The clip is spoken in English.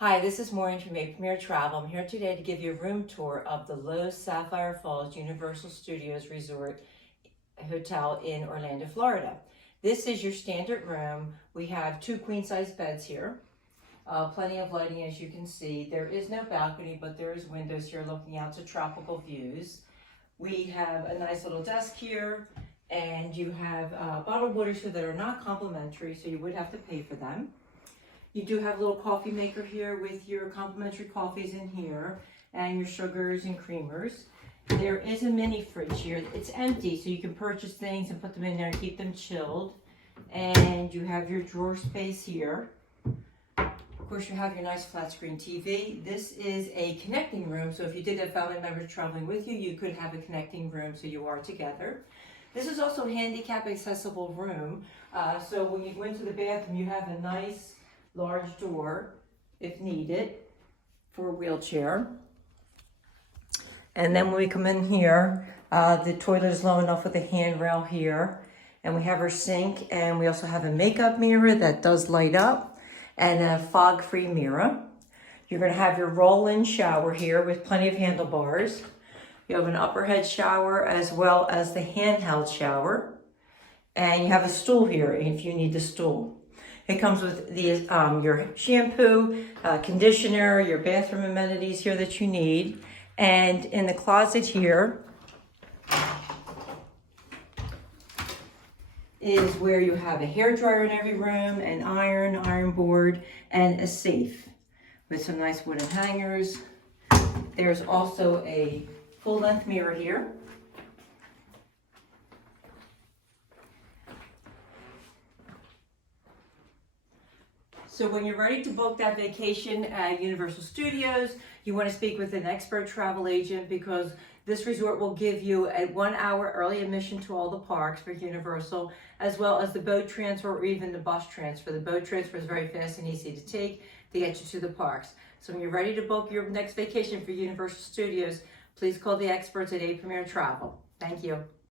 Hi, this is Maureen from Premier Travel. I'm here today to give you a room tour of the Loews Sapphire Falls Universal Studios Resort Hotel in Orlando, Florida. This is your standard room. We have two queen-size beds here. Plenty of lighting, as you can see. There is no balcony, but there is windows here looking out to tropical views. We have a nice little desk here, and you have bottled waters here that are not complimentary, so you would have to pay for them. You do have a little coffee maker here with your complimentary coffees in here and your sugars and creamers. There is a mini fridge here. It's empty, so you can purchase things and put them in there and keep them chilled. And you have your drawer space here. Of course, you have your nice flat screen TV. This is a connecting room, so if you did have family members traveling with you, you could have a connecting room so you are together. This is also a handicap accessible room. So when you go into the bathroom, you have a nice large door if needed for a wheelchair. And then when we come in here, the toilet is low enough with a handrail here, and we have our sink, and we also have a makeup mirror that does light up and a fog-free mirror. You're going to have your roll-in shower here with plenty of handlebars. You have an upper head shower as well as the handheld shower, and you have a stool here if you need the stool. It comes with the your shampoo, conditioner, your bathroom amenities here that you need. And in the closet here is where you have a hairdryer in every room, an iron board, and a safe with some nice wooden hangers. There's also a full-length mirror here. So when you're ready to book that vacation at Universal Studios, you want to speak with an expert travel agent, because this resort will give you a 1 hour early admission to all the parks for Universal, as well as the boat transfer or even the bus transfer. The boat transfer is very fast and easy to take to get you to the parks. So when you're ready to book your next vacation for Universal Studios, please call the experts at Premier Travel. Thank you.